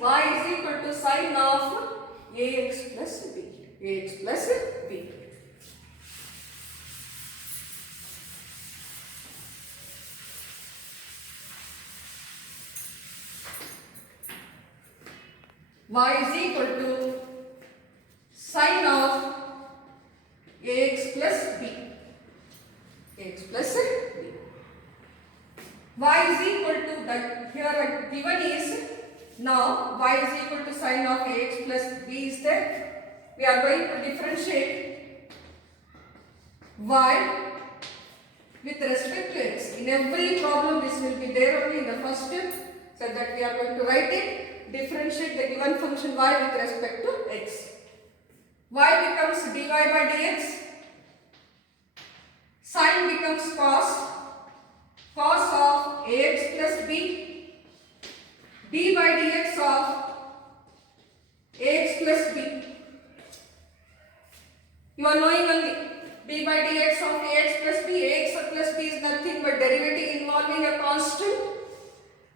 y is equal to sine of ax plus b. ax plus b. Y is equal to sine of ax plus b. ax plus b. Y is equal to that here given is now y is equal to sine of ax plus b is there. We are going to differentiate y with respect to x. In every problem this will be there only in the first step, so that we are going to write it. Differentiate the given function y with respect to x. Y becomes dy by dx. Sine becomes cos of ax plus b. d by dx of ax plus b. You are knowing only d by dx of ax plus b. Ax plus b is nothing but derivative involving a constant.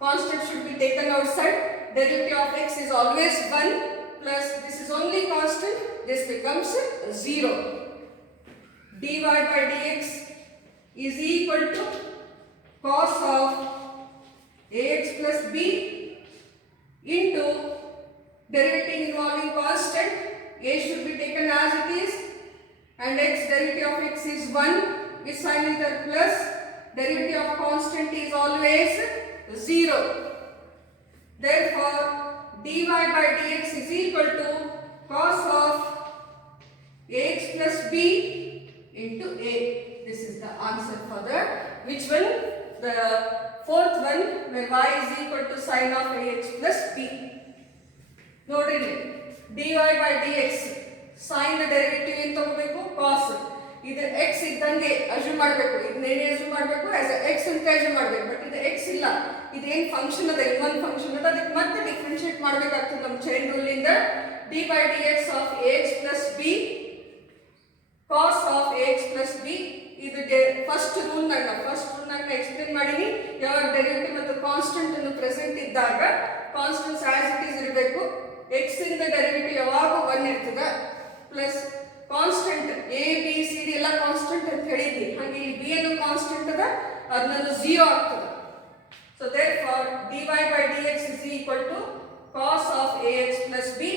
Constant should be taken outside. Derivative of x is always 1 plus this is only constant. This becomes 0. dy by dx is equal to cos of ax plus b into derivative involving constant. A should be taken as it is and x derivative of x is 1 with sign is the plus. Derivative of constant is always 0. Therefore, dy by dx is equal to cos of ax plus b into a. This is the answer for the which one? The fourth one, where y is equal to sine of ax plus b. Nodri dy by dx sine derivative ಏನು ತಗೋಬೇಕು cos. ಇದು x ಇದ್ದಂಗೆ assume ಮಾಡಬೇಕು. ಇದನ್ನ ಏನು assume ಮಾಡಬೇಕು as x ಅಂತ assume ಮಾಡಬೇಕು. ಬಟ್ ಇದು x ಇಲ್ಲ. ಇದು ಏನು ಫಂಕ್ಷನ್ ಅದ ಇನ್ನೊಂದು ಫಂಕ್ಷನ್ ಅದ ಅದಕ್ಕೆ ಮತ್ತೆ ಡಿಫರೆನ್ಷಿಯೇಟ್ ಮಾಡಬೇಕಾಗ್ತದೆ ನಮ್ಮ ಚೈನ್ ರೂಲ್ ಇಂದ. dy by dx of ax plus b cos of ax plus b. ಇದು ಫಸ್ಟ್ ರೂಲ್ ನಾಗ ಎಕ್ಸ್ಪ್ಲೇನ್ ಮಾಡೀನಿ. ಯಾವಾಗ ಡೆರಿವೇಟಿವ್ ಮತ್ತು ಕಾನ್ಸ್ಟೆಂಟ್ ಅನ್ನು ಪ್ರೆಸೆಂಟ್ ಇದ್ದಾಗ ಕಾನ್ಸ್ಟೆಂಟ್ಸ್ ಆಸ್ ಇಟ್ ಈಸ್ ಇರಬೇಕು. x ಇಂದ ಡೆರಿವೇಟಿವ್ ಯಾವಾಗ 1 ಇರ್ತದೆ plus constant a b c d ಎಲ್ಲ ಕಾನ್ಸ್ಟೆಂಟ್ ಅಂತ ಹೇಳಿದ್ವಿ. ಹಾಗೆ ಇಲ್ಲಿ b ಅನ್ನು ಕಾನ್ಸ್ಟೆಂಟ್ ಅದ ಅದನ್ನ 0 ಆಗ್ತದೆ. So therefore dy by dx is equal to cos of ax plus b.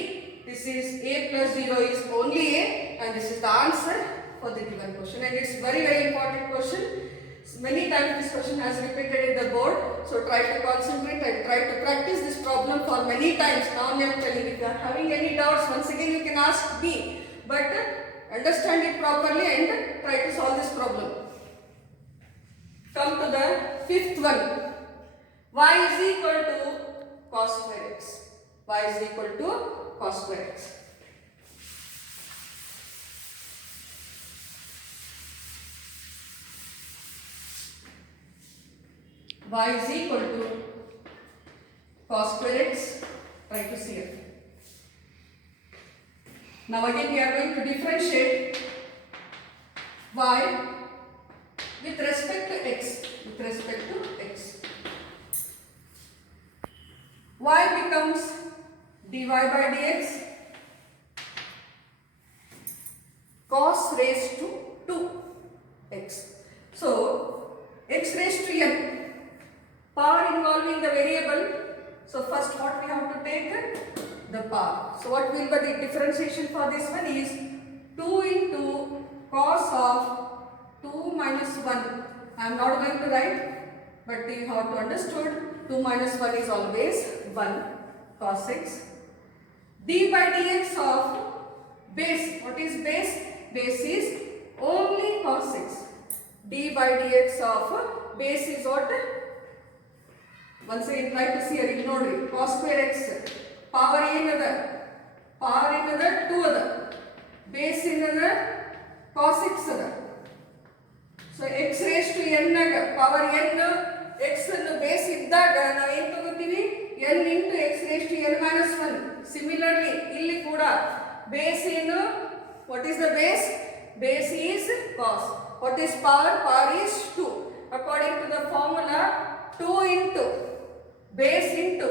This is a plus 0 is only a and this is the answer for the given question, and it's very important question. Many times this question has repeated in the board, so try to concentrate and try to practice this problem for many times. Now I am telling you, if you are having any doubts, once again you can ask me, but understand it properly and try to solve this problem. Come to the fifth one. Y is equal to cos square x. Y is equal to cos square x. Y is equal to cos square x. Try to see it. Now again we are going to differentiate y with respect to x. With respect to x. Y becomes dy by dx cos raised to 2x. So x raised to n. Power involving the variable. So first what we have to take? The power. So what will be the differentiation for this one is 2 into cos of 2 minus 1. I am not going to write, but you have to understood 2 minus 1 is always 1 cos x. d by dx of base. What is base? Base is only cos x. d by dx of base is what? Once again try to see here, ignore it. Cos square x. Power ಏನದ? Power ಏನದ? 2 ಅದ. Base ಏನದ? cos x ಅದ. So x raised to n ನಾಗ power n x ಅನ್ನು base ಇದ್ದಾಗ ನಾವು ಏನು ತಗೋತೀವಿ? n into x raised to n minus 1. Similarly ಇಲ್ಲಿ ಕೂಡ base ಏನು? What is the base? Base is cos. What is power? Power is 2. According to the formula, 2 into base into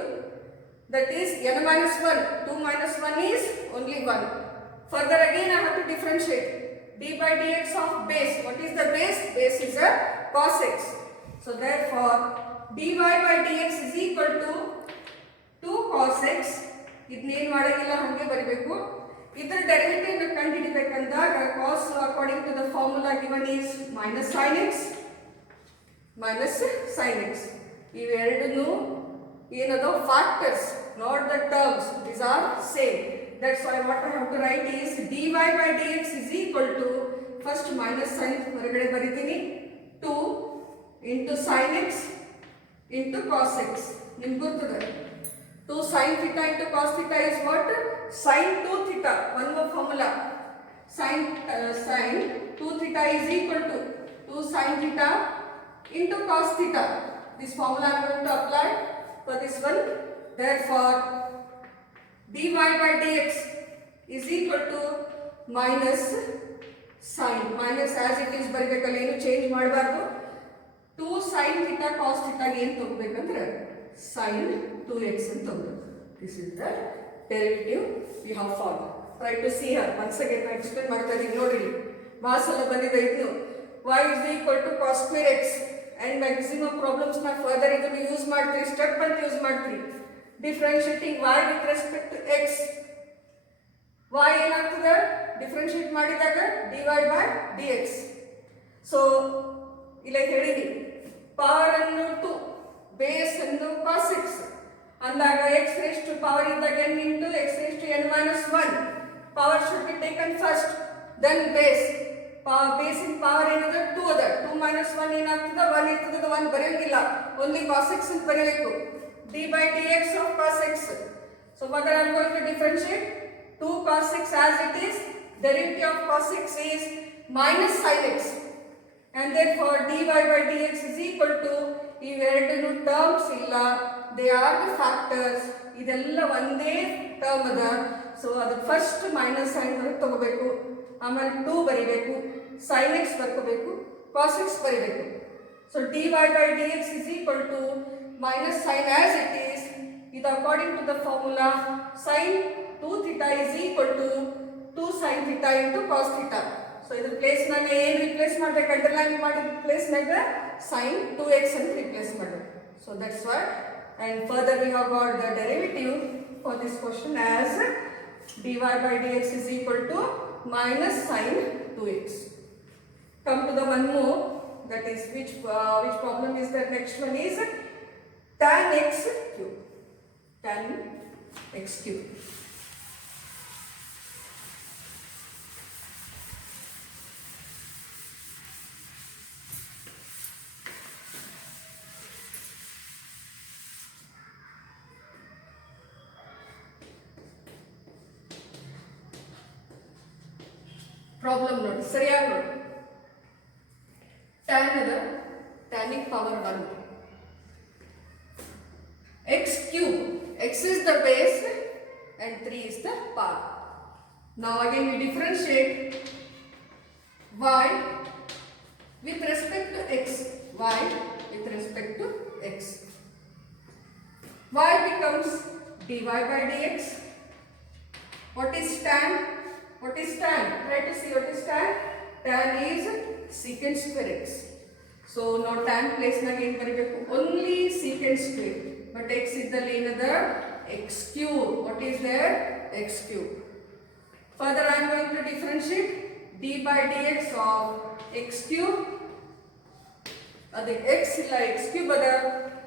that is n minus 1. 2 minus 1 is only 1. Further again I have to differentiate d by dx of base. What is the base? Base is a cos x. So therefore dy by dx is equal to 2 cos x. ಇದನ್ನೇನು ಮಾಡೋಂಗಿಲ್ಲ, ಹಾಗೆ ಬರಬೇಕು. ಇದರ derivative ನ ಕಂಡುಹಿಡಿಯಬೇಕಂದಾಗ cos according to the formula given is minus sin x. ಇವೆರಡನ್ನು ಏನದು factors, not the terms. These are same. That's why what I have to write is dy by dx is equal to, first minus sign ಹೊರಗಡೆ ಬರೀತೀನಿ, 2 into sin x into cos x. ನಿಮ್ಗೆ ಗೊತ್ತದೆ 2 sin theta into cos theta is what? Sin 2 theta. One more formula. Sin 2 theta is equal to 2 sin theta into cos theta. This formula I am going to apply for this one. Therefore dy by dx is equal to minus sin, minus as it is ಬರಬೇಕಲ್ಲ, ಏನು change ಮಾಡಬಾರ್ದು. 2 sin theta cos theta ಏನು ತಗೋಬೇಕಂದ್ರೆ sin 2x ಅಂತ ತಗೋಬೇಕು. This is the derivative we have found. Try to see here. Once again I explain ಮಾಡ್ತಾ ಇದ್ದೀನಿ ನೋಡ್ರಿ. ಭಾಳ ಸಲ ಬಂದಿದೆ ಇದು. y is equal to cos square x. And maximum problems na further ಇದನ್ನು ಯೂಸ್ ಮಾಡ್ತೀರಿ, ಸ್ಟೆಪ್ ಅಂತ ಯೂಸ್ ಮಾಡ್ತೀರಿ. ಡಿಫರೆನ್ಷಿಯೇಟಿಂಗ್ y with respect to x. y ಏನಾಗ್ತದೆ ಡಿಫರೆನ್ಷಿಯೇಟ್ ಮಾಡಿದಾಗ dy by dx. ಸೊ ಇಲ್ಲ ಹೇಳಿನಿ, ಪವರ್ ಅನ್ನು 2, ಬೇಸ್ ಅನ್ನು cos x ಅಂದಾಗ x raised to power ಇದ್ದಾಗ n into x raised to n minus 1. Power should be taken first, then base. Base in power ಏನದ 2 ಅದ. 2 minus 1 ಏನಾಗ್ತದ 1 ಇರ್ತದ. 1 ಬರೆಯೋಂಗಿಲ್ಲ, ಓನ್ಲಿ cos x ಅಂತ ಬರೆಯಬೇಕು. d by dx of cos x. So further I am going to differentiate 2 cos x as it is. Derivative of cos x is minus sin x. And therefore dy by dx is equal to, ಇವೆರಡು terms ಇಲ್ಲ, they are the factors. ಇದೆಲ್ಲ ಒಂದೇ term ಅದ. So ಅದು first minus sine ಹೊರಗೆ ತಗೋಬೇಕು, ಆಮೇಲೆ 2 ಬರಿಬೇಕು, sin x ಬರ್ಕೋಬೇಕು, cos x ಬರಿಬೇಕು. So dy by dx is equal to minus sin as it is. ಇದು according to the formula sin 2 theta is equal to 2 sin theta into cos theta. So ಇದ್ರ place ನಾಗ ಏನು replace ಮಾಡ್ಬೇಕು, underline ಮಾಡಿದ place ನಾಗ sin 2x ಅಂತ replace ಮಾಡಬೇಕು. So that's what. And further we have got the derivative for this question as dy by dx is equal to minus sin 2x. Come to the one more, that is which problem is the next one is tan x cube. Tan x cube. Problem ನೋಡಿ, ಸರಿಯಾಗಿ ನೋಡಿ. tan ಅದ, tanic power 1. x cube, x is the base and 3 is the power. Now again we differentiate y with respect to x. y with respect to x. y becomes dy by dx. What is tan? What is tan? Try to see what is tan. Tan is secant square x. So now tan place naga ಏನು ಬರಬೇಕು, only secant square. But x ಇದ್ದಲ್ಲಿ ಏನದ x cube. What is there? x cube. Further I am going to differentiate d by dx of x cube. ಅದಕ್ಕೆ x ಇಲ್ಲ, x cube ಅದ,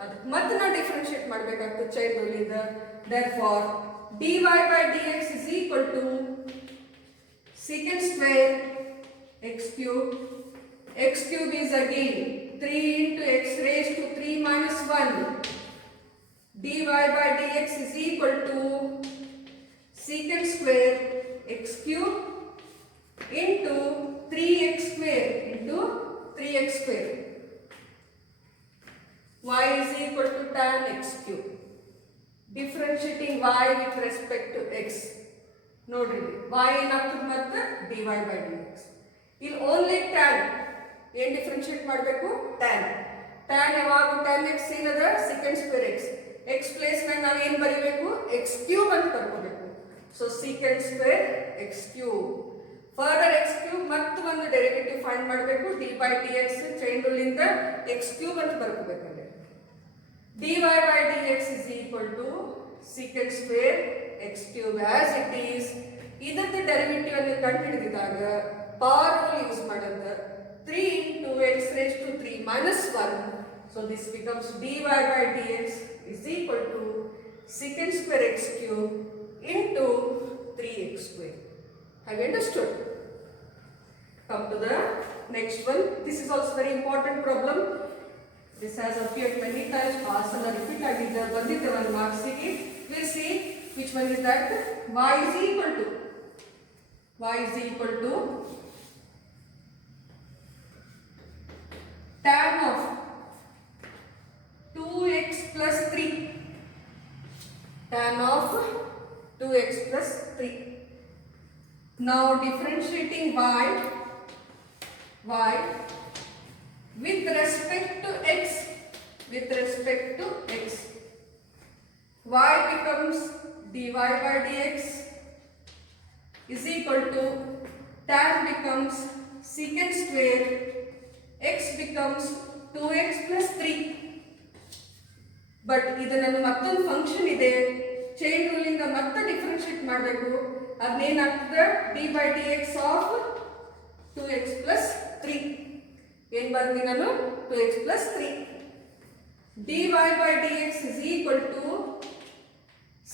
ಅದಕ್ಕೆ ಮತ್ತೆ ನಾವು ಡಿಫರೆನ್ಷಿಯೇಟ್ ಮಾಡಬೇಕಾಗ್ತದೆ child ರೂಲಿಂದ. Therefore dy by dx is equal to secant square x cube. X cube is again 3 into x raised to 3 minus 1. dy by dx is equal to secant square x cube into 3x square into 3x square. Y is equal to tan x cube. Differentiating y with respect to x. ನೋಡ್ರಿ y ಏನಾಗ್ತದೆ ಮತ್ತೆ dy by dx. ಇಲ್ಲಿ only tan ಏನು differentiate ಮಾಡಬೇಕು, tan. tan ಯಾವಾಗ tan x ಏನದ secant square x. x place ನಲ್ಲಿ ನಾವು ಏನು ಬರೀಬೇಕು, x cube ಅಂತ ಬರ್ಕೋಬೇಕು. So secant square x cube. Further x cube ಮತ್ತು ಒಂದು ಡೆರಿವೇಟಿವ್ ಫೈಂಡ್ ಮಾಡಬೇಕು. d by dx chain rule ಇಂದ x cube ಅಂತ ಬರ್ಕೋಬೇಕಂದ್ರೆ dy by dx is equal to secant square x cube as it is. ಇದಕ್ಕೆ derivative ಅನ್ನು ಕಂಡುಹಿಡಿದಾಗ power rule use ಮಾಡೋದು 3 into x raised to 3 minus 1. So this becomes dy by dx is equal to secant square x cube into 3x square. Have you understood? Come to the next one. This is also very important problem. This has appeared many times. Past and repeat agida bandite one marks ಗೆ. We'll see which one is that. Y is equal to tan of 2x plus 3. Tan of 2x plus 3. Now differentiating y with respect to x. Y becomes dy by dx is equal to tan becomes secant square x becomes 2x plus 3. But ಇದನ್ನು ಮತ್ತೊಂದು function ಇದೆ, chain rule ಇಂದ ಮತ್ತೆ differentiate ಮಾಡಬೇಕು. ಅದನ್ನೇನಾಗ್ತದೆ dy by dx of 2x plus 3. ಏನು ಬರ್ತೀನಿ ನಾನು 2x plus 3. dy by dx is equal to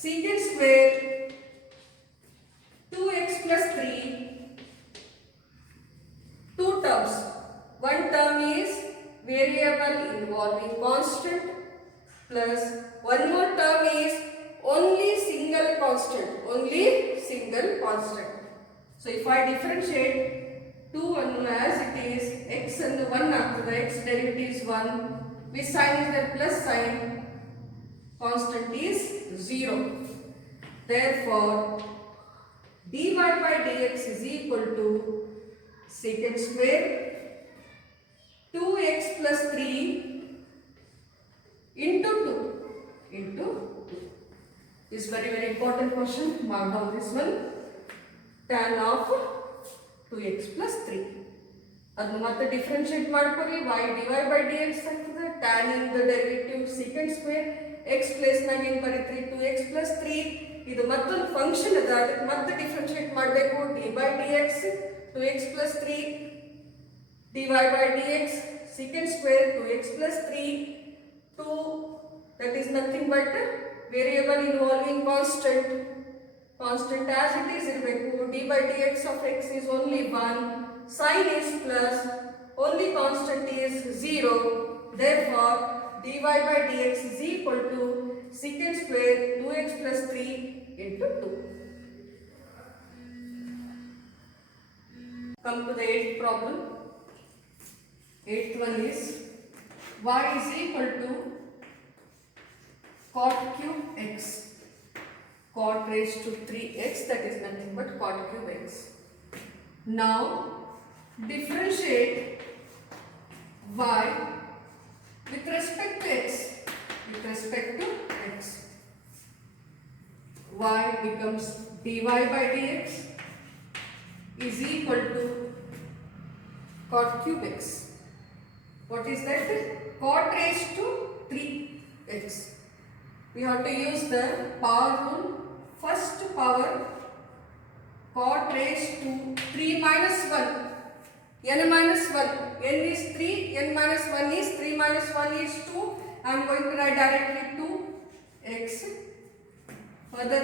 secant square 2x plus 3. Two terms. One term is variable involving constant plus one more term is only single constant. So if I differentiate 2 as it is, x and 1 after the x derivative is 1, which sign is the plus sign, constant is 0. Therefore dy by dx is equal to secant square 2x plus 3 into 2. Is very important question. Mark down this one. Tan of 2x plus 3. ಅದನ್ನು ಮತ್ತೆ differentiate ಮಾಡ್ಕೊಳ್ಳಿ. y dy by dx ಆಗ್ತದೆ. tan in the derivative secant square x place ನಾಗ ಏನು ಬರೀತೀರಿ 2x plus 3. ಇದು ಮತ್ತೊಂದು function ಅದ, ಅದಕ್ಕೆ ಮತ್ತೆ ಡಿಫರೆನ್ಶಿಯೇಟ್ ಮಾಡಬೇಕು. d by dx 2x plus 3 dy by dx secant square 2x plus 3 2, that is nothing but variable involving constant as it is ಇರಬೇಕು. d by dx of x is only 1, sign is plus, only constant is 0. Therefore dy by dx is equal to secant square 2x plus 3 into 2. Come to the 8th problem. 8th one is y is equal to cot cube x, cot raised to 3x, that is nothing but cot cube x. Now differentiate y with respect to x. Y becomes dy by dx is equal to cot cube x. What is that? Cot raised to 3x. We have to use the power rule. First power cot raised to 3 minus 1. n minus 1. n is 3, n minus 1 is 3 minus 1 is 2. I am going to write directly 2x. Further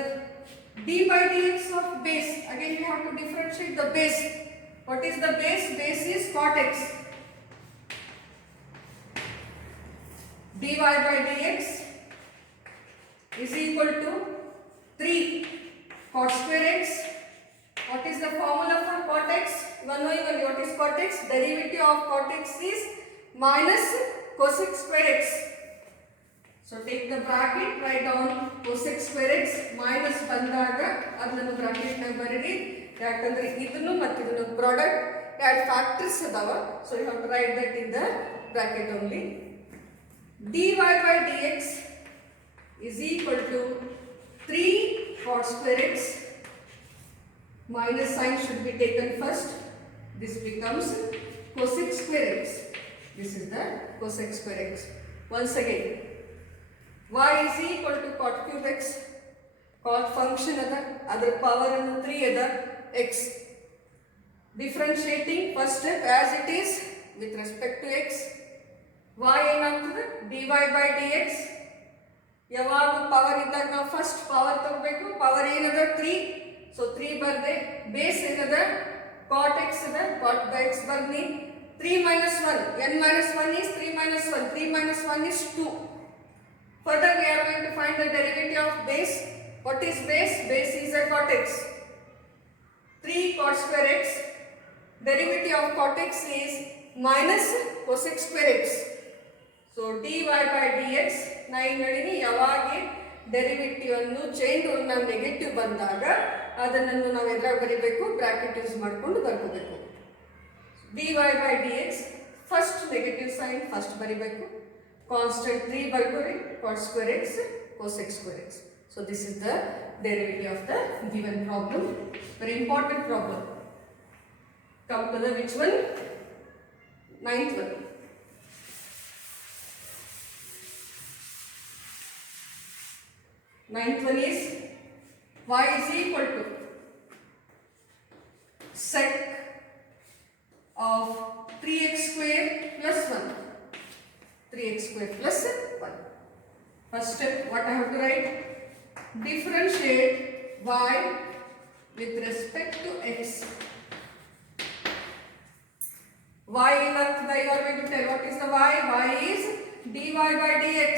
d by dx of base. Again we have to differentiate the base. What is the base? Base is cot x. dy by dx is equal to 3 cot square x. What is the formula for cot x? One knowing only what is cot x. Derivative of cot x is minus cosec square x. So take the bracket, write down cosec square x minus ಬಂದಾಗ ಅದನ್ನು bracket ನಾಗ ಬರೀರಿ. ಯಾಕಂದ್ರೆ ಇದನ್ನು ಮತ್ತು ಇದನ್ನು product ಎರಡು factors ಅದಾವ. So you have to write that in the bracket only. dy by dx is equal to 3 minus sign should be taken first. This becomes cosec square x. This is the cosec square x. Once again, y is equal to cot cube x. Cot function other power and 3 other x. Differentiating first step as it is with respect to x. y ಏನಾಗ್ತದೆ dy by dx. ಯಾವಾಗ power ಇದ್ದಾಗ ನಾವು first power ತಗೋಬೇಕು. Power ಏನದ 3, so 3 ಬರ್ದೆ. Base ಏನದ cot x ಅದ, cot by x ಬರ್ನಿ. 3 minus 1, n minus 1 is 3 minus 1, 3 minus 1 is 2. Further we are going to find the derivative of base. What is base? Base is a cot x. 3 cot square x. Derivative of cot x is minus cosec square x. So dy by dx ನಾ ಏನು ಹೇಳಿನಿ, ಯಾವಾಗ derivative ಅನ್ನು chain rule ನ negative ಬಂದಾಗ ಅದನ್ನು ನಾವು ಎದ್ರಾಗ ಬರೀಬೇಕು, ಬ್ರಾಕೆಟ್ ಯೂಸ್ ಮಾಡ್ಕೊಂಡು ಬರ್ಕೋಬೇಕು. dy by dx first negative sign first ಬರೀಬೇಕು. ಕಾನ್ಸ್ಟೆಂಟ್ 3 ಬರ್ಕೋರಿ, cot square x cosec square x. So this is the derivative of the given problem. Very important problem. Come to the which one? 9th one. Ninth one is y is equal to sec of 3x square plus 1. 3x square plus 1. First step, what I have to write? Differentiate y with respect to x. Y in the you are going to tell what is the y? Y is dy by dx.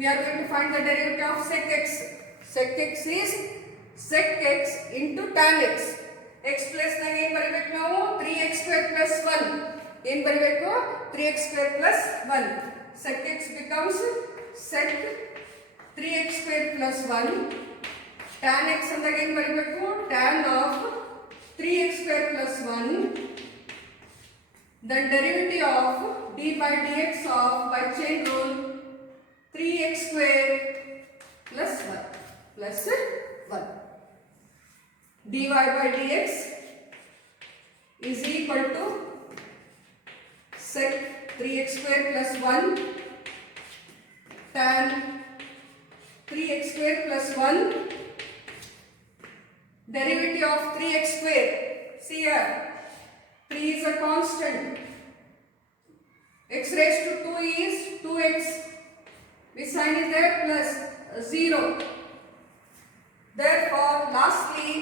We are going to find the derivative of sec x. Sec x is sec x into tan x. X plus na ಏನು ಬರಿಬೇಕು ನಾವು 3x square plus 1. ಏನು ಬರಿಬೇಕು 3x square plus 1. Sec x becomes sec 3x square plus 1. Tan x ಅಂದಾಗ ಏನು ಬರಿಬೇಕು tan of 3x square plus 1. The derivative of d by dx of by chain rule 3x square plus 1 plus 1. dy by dx is equal to sec 3x square plus 1 tan 3x square plus 1. Derivative of 3x square. See here, 3 is a constant. X raised to 2 is 2x. Which sign is there? Plus 0. Therefore, lastly,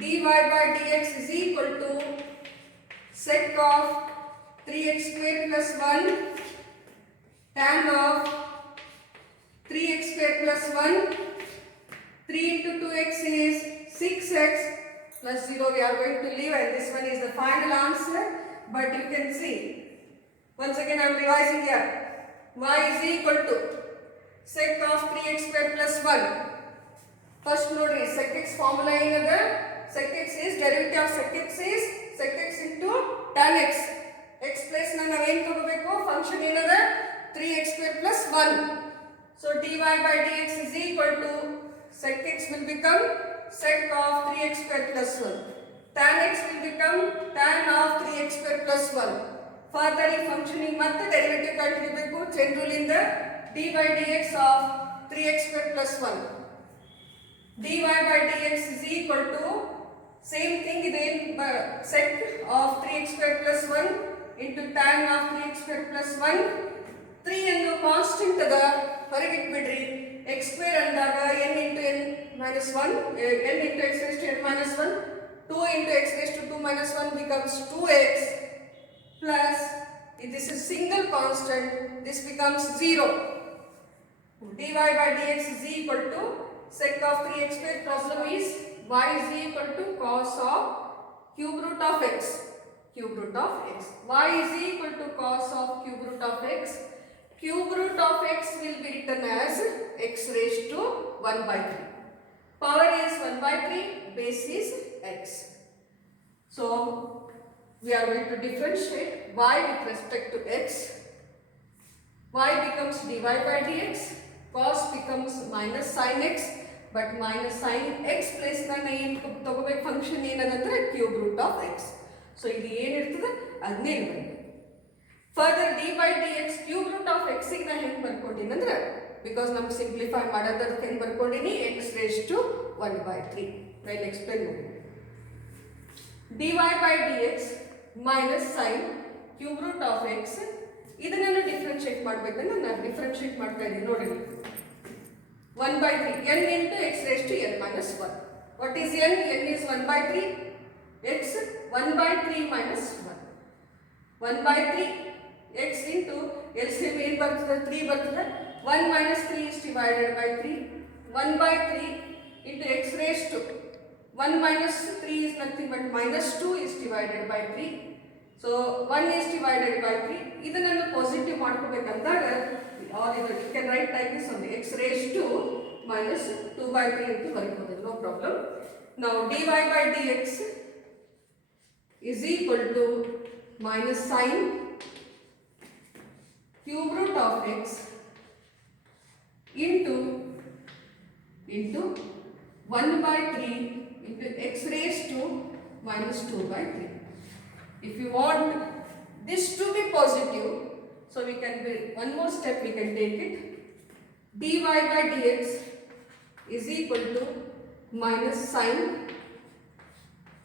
dy by dx is equal to sec of 3x square plus 1 tan of 3x square plus 1. 3 into 2x is 6x plus 0. We are going to leave, and this one is the final answer. But you can see, once again I am revising here. Y is equal to sec of 3x square plus 1. First nodri sec x formula ಏನದ? Sec x is derivative of sec x is sec x into tan x. X place na ನಾವು ಏನು ತಗೋಬೇಕು? Function ಏನದ? 3x square plus 1. So dy by dx is equal to sec x will become sec of 3x square plus 1. Tan x will become tan of 3x square plus 1. Further ಈ ಫಂಕ್ಷನಿಗೆ ಮತ್ತೆ derivative ಕಂಡುಹಿಡಿಯಬೇಕು. Chain rule ಇಂದ dy by dx of 3x square plus 1. dy by dx is equal to same thing again, sec of 3x square plus 1 into tan of 3x square plus 1. 3 ಎಂದು constant ಅದ, ಹೊರಗಿಟ್ಬಿಡ್ರಿ. x square ಅಂದಾಗ n into n minus 1, n into x raised to n minus 1, 2 into x raised to 2 minus 1 becomes 2x plus, if this is single constant, this becomes 0. dy by dx is equal to sec of 3x square. Problem is y is equal to cos of cube root of x. Cube root of x. Y is equal to cos of cube root of x. Cube root of x will be written as x raised to 1 by 3. Power is 1 by 3. Base is x. So we are going to differentiate y with respect to x. Y becomes dy by dx. Cos becomes minus sin x. But minus sine X plus ನಾನು ಏನು ತಗೋಬೇಕು function ಏನದಂದ್ರೆ cube root of X. So ಇದು ಏನಿರ್ತದೆ ಅದನ್ನೇ ಬರಬೇಕು. Further D by D X cube root of ಎಕ್ಸಿಗೆ ನಾನು ಹೆಂಗೆ ಬರ್ಕೊಂಡಿನಿ ಅಂದ್ರೆ ಬಿಕಾಸ್ ನಮ್ಗೆ ಸಿಂಪ್ಲಿಫೈ ಮಾಡೋದಕ್ಕೆ ಹೆಂಗೆ ಬರ್ಕೊಂಡಿನಿ X raise to 1/3. I explain ಮಾಡಿ. dy by dx minus sine cube root of X ಇದನ್ನೆಲ್ಲ ಡಿಫ್ರೆನ್ಶಿಯೇಟ್ ಮಾಡಬೇಕಂದ್ರೆ ನಾನು ಡಿಫ್ರೆನ್ಶಿಯೇಟ್ ಮಾಡ್ತಾ ಇದ್ದೀನಿ ನೋಡಿ. 1/3 n into x raised to n minus 1. What is n? n is 1/3. x 1/3 minus 1. 1/3 x into LCM ಏನು ಬರ್ತದೆ 3 ಬರ್ತದೆ. 1 minus 3 is divided by 3. 1/3 into x raised to 1 minus 3 is nothing but minus 2 is divided by 3. So 1 is divided by 3. ಇದನ್ನ positive ಮಾಡ್ಕೋಬೇಕಂದಾಗ or either you can write like this only x raised to minus 2/3 into ಬರೀಬಹುದು, no problem. Now dy by dx is equal to minus sin cube root of x into 1/3 into x raised to minus 2/3. If you want this to be positive, so we can do one more step, we can take it. dy by dx is equal to minus sin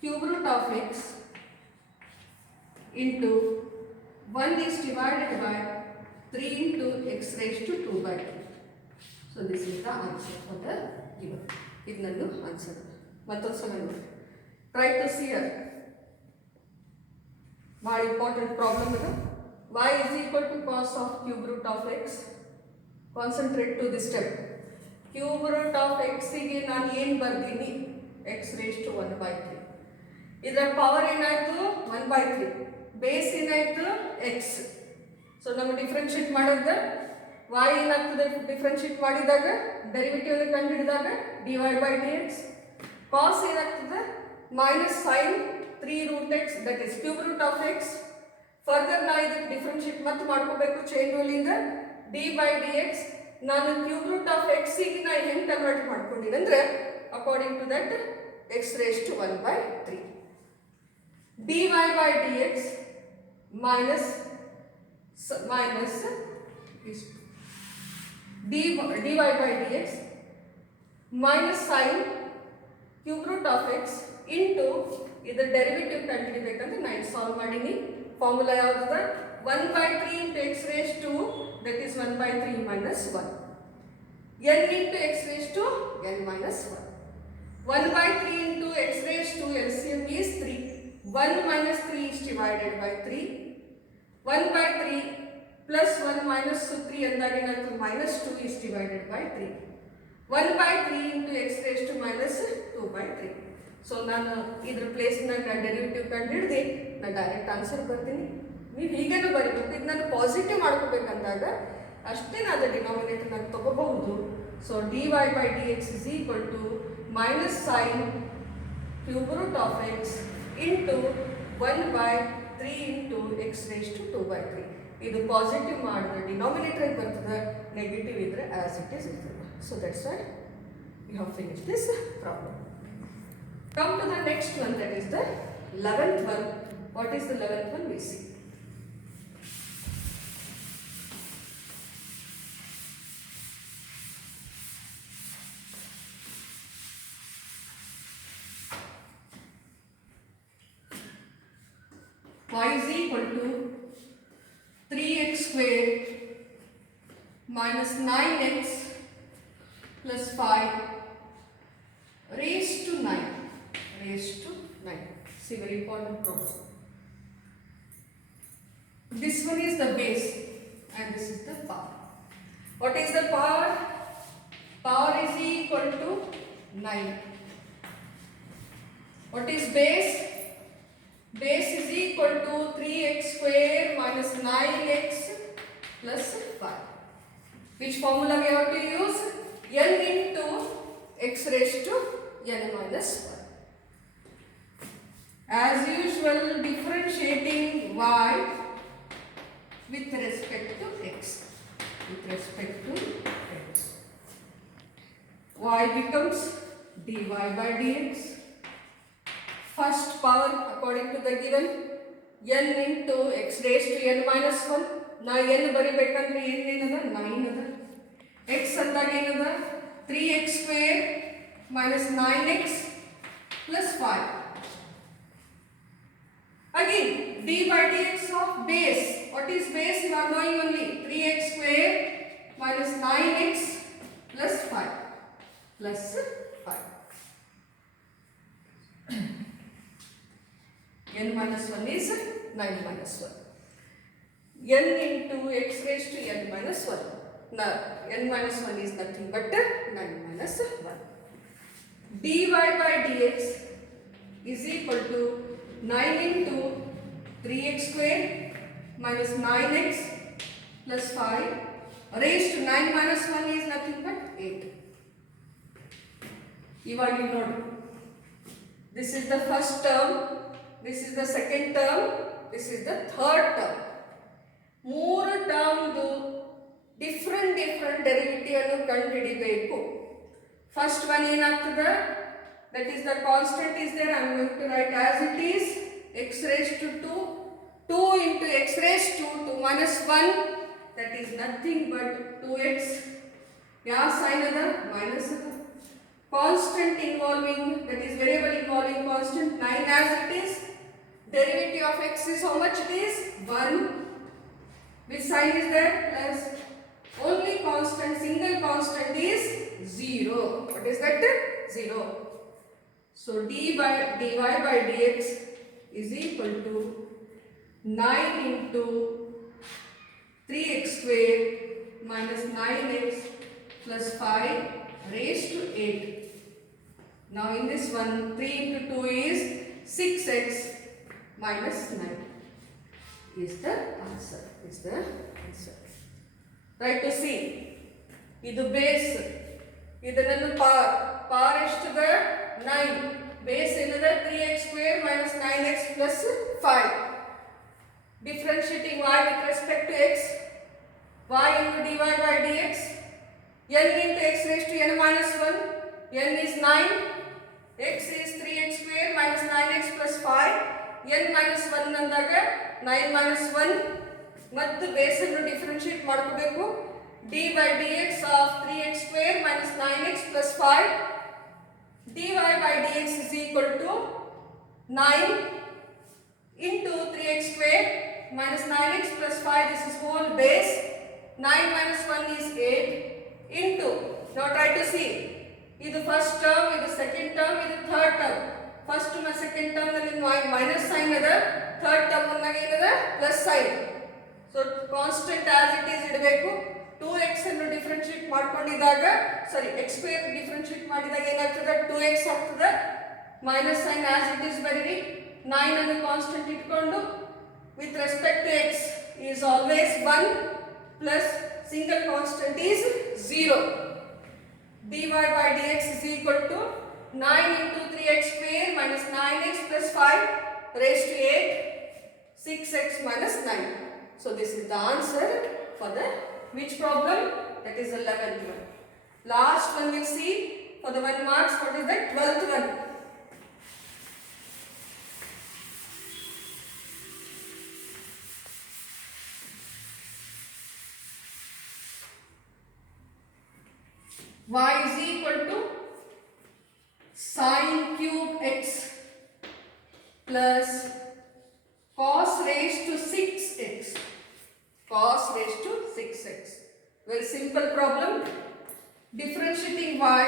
cube root of x into 1 is divided by 3 into x raised to 2/3. So this is the answer for the given. Idnallu answer. Mattond sala ನೋಡಿ. Try to see here. Very important problem ಇದು. y is equal to cos of cube root of x. Concentrate to this step. Cube root of x ಗೆ ನಾನು ಏನು ಬರ್ತೀನಿ x raised to 1/3. ಇದರ power ಏನಾಯ್ತು 1/3. Base ಏನಾಯ್ತು x. So ನಮಗೆ differentiate ಮಾಡಿದ್ರೆ y ಏನಾಗ್ತದೆ ಡಿಫ್ರೆನ್ಶಿಯೇಟ್ ಮಾಡಿದಾಗ ಡೆರಿವೇಟಿವ್ ಕಂಡು ಹಿಡಿದಾಗ dy by dx. cos ಏನಾಗ್ತದೆ minus sin 3 root x that is cube root of x. Further ನಾ ಇದಕ್ಕೆ ಡಿಫ್ರೆನ್ಶಿಯೇಟ್ ಮತ್ತೆ ಮಾಡ್ಕೋಬೇಕು ಚೈನ್ ರೂಲಿಂದ ಡಿ ಬೈ ಡಿ ಎಕ್ಸ್. ನಾನು ಕ್ಯೂಬ್ ರೂಟ್ ಆಫ್ ಎಕ್ಸಿಗೆ ನಾ ಹೆಂಗೆ ಕನ್ವರ್ಟ್ ಮಾಡ್ಕೊಂಡಿನಿ ಅಂದರೆ according to that X raise to 1/3. D Y by D X minus D Y by D X minus sine cube root of X into ಇದರ derivative ಕಂಡುಹಿಡಿಬೇಕಂದ್ರೆ ನಾನು solve ಮಾಡೀನಿ. ಫಾರ್ಮುಲಾ ಯಾವುದದ 1/3 into x raised to that is 1/3 minus 1. n into x raised to n minus 1. 1/3 into x raised to LCM is 3. 1 minus 3 is divided by 3. 1/3 plus 1 minus 3 ಅಂದಾಗ ಏನಾಯ್ತು minus 2 is divided by 3. 1/3 into x raised to minus 2/3. So ನಾನು ಇದ್ರ ಪ್ಲೇಸ್ನಾಗ derivative ಕಂಡು ಹಿಡಿದು ನಾನು direct answer ಬರ್ತೀನಿ. ನೀವು ಹೀಗೇನು ಬರೀಬೇಕು. ಇದು ನಾನು ಪಾಸಿಟಿವ್ ಮಾಡ್ಕೋಬೇಕಂದಾಗ ಅಷ್ಟೇ ನಾನು ಅದು ಡಿನಾಮಿನೇಟರ್ ನಾನು ತೊಗೋಬಹುದು. So dy by dx is equal to minus sin cube root of x into 1/3 into x raised to 2/3. ಇದು ಪಾಸಿಟಿವ್ ಮಾಡಿದ್ರೆ ಡಿನಾಮಿನೇಟರ್ ಬರ್ತದೆ, ನೆಗೆಟಿವ್ ಇದ್ರೆ ಆಸ್ ಇಟ್ ಈಸ್ ಇರ್ತದೆ. So that's why you have finish this problem. Come to the next one, that is the 11th one. What is the 11th one? We see. Y is equal to 3x squared minus 9x plus 5 raised to 9. Raised to 9. See, very important problem. This one is the base and this is the power. What is the power? Power is equal to 9. What is base? Base is equal to 3x square minus 9x plus 5. Which formula we have to use? N into x raised to n minus 1. As usual, differentiating y with respect to x. With respect to x. y becomes dy by dx. First power according to the given n into x raised to n minus 1. Now n ಬರಿಬೇಕಂದ್ರೆ ಏನೇನದ 9 ಅದ. x ಅಂದಾಗ ಏನದ 3x square minus 9x plus 5. Again d by dx of base. What is base? You are knowing only 3x square minus 9x plus 5 plus 5. n minus 1 is 9 minus 1. n into x raised to n minus 1. Now n minus 1 is nothing but 9 minus 1. dy by dx is equal to 9 into 3x square minus 9x plus 5 raised to 9 minus 1 is nothing but 8. ಇವಾಗ ನೋಡಿ, this is the first term, this is the second term, this is the third term. ಮೂರು ಟರ್ಮ್ದು different derivative ಅನ್ನು ಕಂಡುಹಿಡಿಬೇಕು. First one ಏನಾಗ್ತದೆ, that is the constant is there. I am going to write as it is, x raised to 2 into x raised to 2 minus 1, that is nothing but 2x. ಯಾವ sign ಅದ, minus ಅದ. Constant involving, that is variable involving constant, 9 as it is. Derivative of x is how much it is, 1. Which sign is there, plus. Only constant, single constant is 0. What is that? 0. So dy by dx is equal to 9 into 3x square minus 9x plus 5 raised to 8. Now in this one, 3 into 2 is 6x minus 9 is the answer. Try to see. ಇದು base, ಇದನ್ನು ಪಾರ್ ಎಷ್ಟಿದೆ 9, base ಏನಿದೆ 3x square minus 9x plus 5. Differentiating y with respect to x, y into dy by dx, n into x raised to n minus 1, n is 9, x is 3x square minus 9x plus 5, n minus 1 ಅಂದಾಗ 9 minus 1 ಮತ್ತು base ಅನ್ನು differentiate ಮಾಡ್ಕೋಬೇಕು. d by dx of 3x square minus 9x plus 5, dy by dx is equal to 9 into 3x square minus 9x plus 5, this is whole base, 9 minus 1 is 8 into, now try to see, ಇದು first term, ಇದು second term, ಇದು third term. First ಮತ್ತು second term ನಲ್ಲಿ minus sign ಅದ, third term ನಾಗ ಏನದ plus sign. So constant as it is ಇಡಬೇಕು. 2x ಅನ್ನು ಡಿಫರೆನ್ಶಿಯೇಟ್ ಮಾಡ್ಕೊಂಡಿದ್ದಾಗ, ಸಾರಿ ಎಕ್ಸ್ ಸ್ಕ್ವೇರ್ ಡಿಫರೆನ್ಶಿಯೇಟ್ ಮಾಡಿದಾಗ ಏನಾಗ್ತದೆ 2x ಆಗ್ತದೆ. Minus sign as it is ಬರೀರಿ. 9 ಅನ್ನು ಕಾನ್ಸ್ಟೆಂಟ್ ಇಟ್ಕೊಂಡು with respect to x is always 1 plus single constant is 0. dy by dx is equal to 9 into 3x square minus 9x plus 5 raised to 8, 6x minus 9. So this is the answer for the which problem? That is the 11th one. Last one we'll see for the 1 marks. What is the 12th one? Y is equal to sin cube x plus cos raised to 6x. Cos raised to 6x. Very simple problem. Differentiating y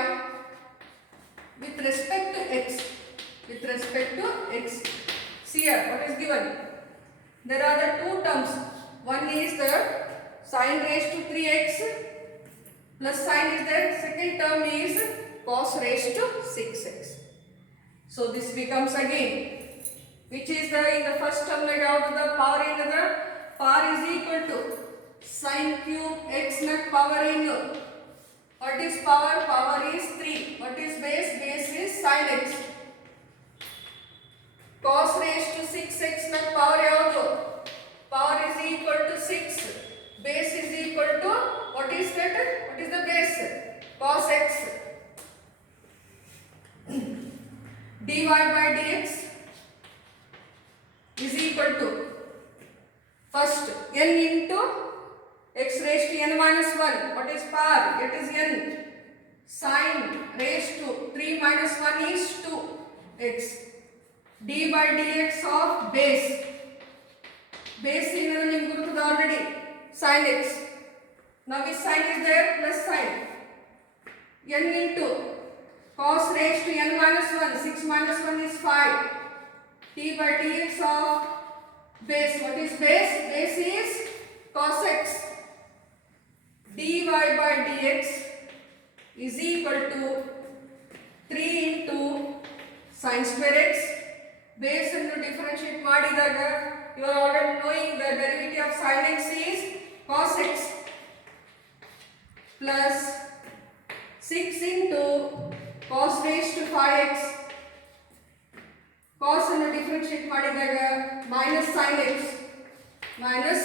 with respect to x. With respect to x. See here, what is given? There are the two terms. One is the sin raised to 3x plus sign is there. Second term is cos raised to 6x. So this becomes again, which is the in the first term like out the power in the power is equal to sin cube x na power in. What is power? Power is 3. What is base? Base is sin x. Cos raised to 6x na power yavadu? Power is equal to 6. Base is equal to, what is that? What is the base? Cos x. dy by dx is equal to first n into x raised to n minus 1. What is power? It is n. Sin raised to 3 minus 1 is 2x. d by dx of base. Base is already sin x. Now this sign is there plus sign. N into cos raised to n minus 1. 6 minus 1 is 5. d by dx of base. What is base? Base is cos x. dy by dx is equal to 3 into sin square x. Base and differentiate ಮಾಡಿದಾಗ you are already knowing the derivative of sin x is cos x plus 6 into cos raised to 5x. Cos ಅನ್ನು differentiate ಮಾಡಿದಾಗ minus sin x. Minus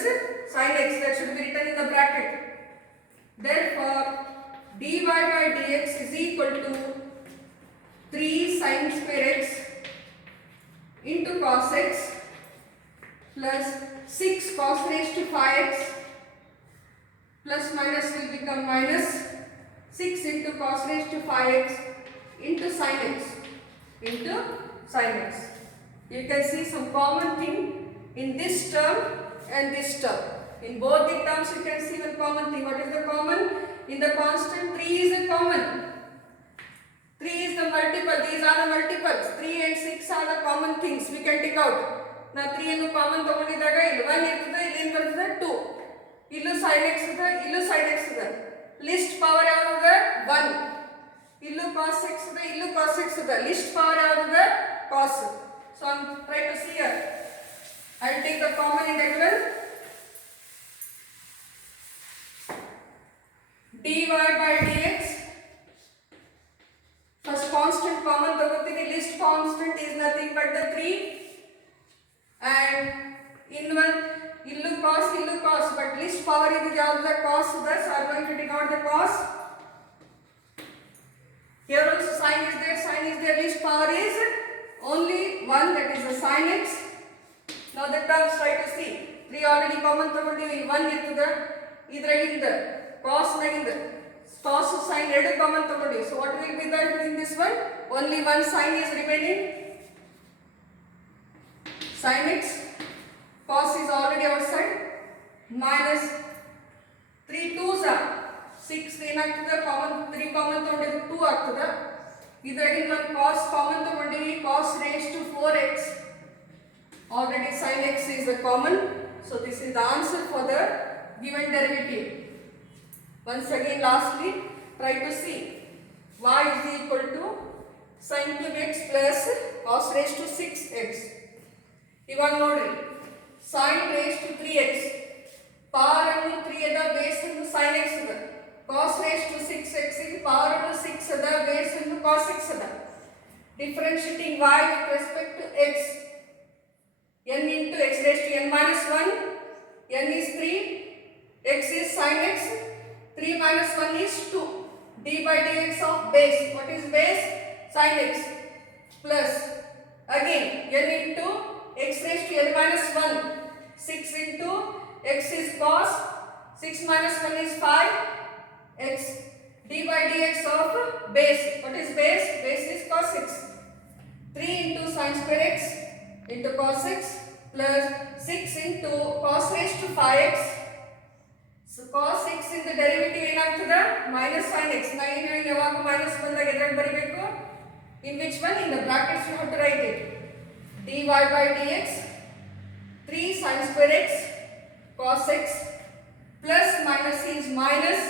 sin x, that should be written in the bracket. Therefore, dy by dx is equal to 3 sin square x into cos x plus 6 cos raised to 5x plus minus will become minus 6 into cos raised to 5x into sin x into sin x. You can see some common thing in this term and this term. In both the terms you can see one common thing. What is the common? In the constant 3 is a common. 3 is the multiple. These are the multiples. 3 and 6 are the common things. We can take out. Now 3 and common ತಗೊಂಡಿದಾಗ ಇಲ್ಲಿ 1 ಇರ್ತದೆ, ಇಲ್ಲಿ ಏನು ಬರ್ತದೆ 2. ಇಲ್ಲೂ sin x ಇದೆ, ಇಲ್ಲೂ sin x ಇದೆ. List power ಯಾವುದು ಇದೆ 1. ಇಲ್ಲೂ cos x ಇದೆ, ಇಲ್ಲೂ cos x ಇದೆ. ಲಿಸ್ಟ್ ಪವರ್ ಯಾವುದು ಇದೆ cos. So I am trying to see here. I will take the common integral dy by dx. First constant common ತಗೋತೀನಿ. List constant is nothing but the 3 and in one illu cos but list power is the cos ಇದೆ. So I am going to take out the cos. Here also sin is there, list power is only 1, that is the sin x. Now the terms try to see. 3 already common ತಗೊಂಡಿವಿ, 1 ಇರ್ತದೆ, ಇದ್ರಾಗಿಂದ cos ನಾಗಿಂದ cos sin ಎರಡು common ತಗೊಂಡಿವಿ. So what will be there in this one? Only one sin is remaining, sin x. Cos is already outside, minus 3 2s are 6 ಏನಾಗ್ತದೆ, common 3 common ತಗೊಂಡಿದ್ದು 2 ಆಗ್ತದೆ. ಇದರಾಗಿಂದ ಒಂದು cos common ತಗೊಂಡಿವಿ, cos raised to 4x. Already sin x is a common. So this is the answer for the given derivative. Once again, lastly, try to see y is equal to sin cube x plus cos raised to 6x. ಇವಾಗ ನೋಡ್ರಿ, sin raised to 3x, power ಅನ್ನು 3 ಅದ, base ಅನ್ನು sin x ಅದ. cos raised to 6x ಗೆ power ಅನ್ನು 6 ಅದ, base ಅನ್ನು cos x ಅದ. Differentiating y with respect to x, n into x raised to n minus 1, n is 3, x is sin x, 3 minus 1 is 2. d by dx of base. What is base? Sin x plus again n into x raised to n minus 1. 6 into x is cos, 6 minus 1 is 5 x. d by dx of base. What is base? Base is cos x. 3 into sin square x into cos x plus 6 into cos raised to 5x. So cos x in the derivative ಏನಾಗ್ತದೆ minus sin x. ನಾ ಏನು ಹೇಳಿ ಯಾವಾಗ minus ಬಂದಾಗ ಎದ್ರಾಗ ಬರಿಬೇಕು? In which one? In the brackets you have to write it. dy by dx 3 sin square x cos x plus minus is minus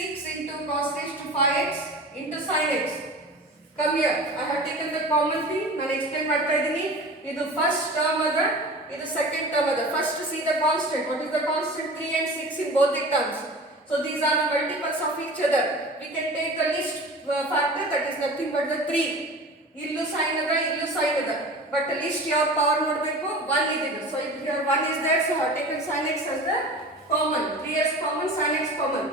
6 into cos raised to 5x into sin x. Come here, I have taken the common thing. ನಾನು explain ಮಾಡ್ತಾ ಇದ್ದೀನಿ. ಇದು first term ಅದ, ಇದು second term ಅದ. First see the constant. What is the constant? 3 and 6 in both the terms. So these are the multiples of each other. We can take the least factor, that is nothing but the 3. ಇಲ್ಲೂ sin ಅದ, ಇಲ್ಲೂ sin ಅದ. But least your power ನೋಡಬೇಕು 1 ಇದೆ. So if here 1 is there, so I have taken sin x as the common. 3 as common, sin x common.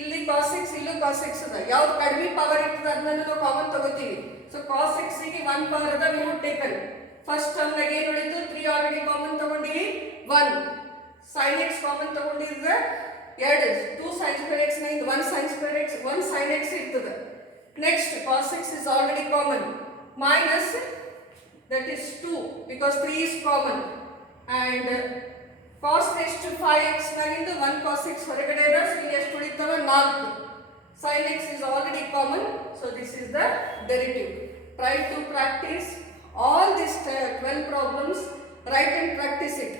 ಇಲ್ಲಿ cos x, ಇಲ್ಲೂ cos x ಅದ ಯಾವ್ದು ಕಡಿಮೆ ಪವರ್ ಇರ್ತದೆ ಅದನ್ನ ನಾವು ಕಾಮನ್ ತಗೋತೀವಿ ಸೊ cos x ಗೆ 1 ಪವರ್ ಅದ we have taken first term ನಾಗ ಏನು ಉಳಿತು 3 ಆಲ್ರೆಡಿ ಕಾಮನ್ ತಗೊಂಡಿವಿ 1 sin x ಕಾಮನ್ ತಗೊಂಡಿದ್ರೆ 2 2 sin square x ನ 1 sin square x 1 sin x ಇರ್ತದೆ next cos x is already common minus that is 2 because 3 is common and cos raised to 5x nagindu 1 cos x ಹೊರಗಡೆ ಇದೆ so ಇಲ್ಲಿ ಎಷ್ಟು ಉಳಿತವ 4 sin x is already common so this is the derivative. Try to practice all these 12 problems, write and practice it.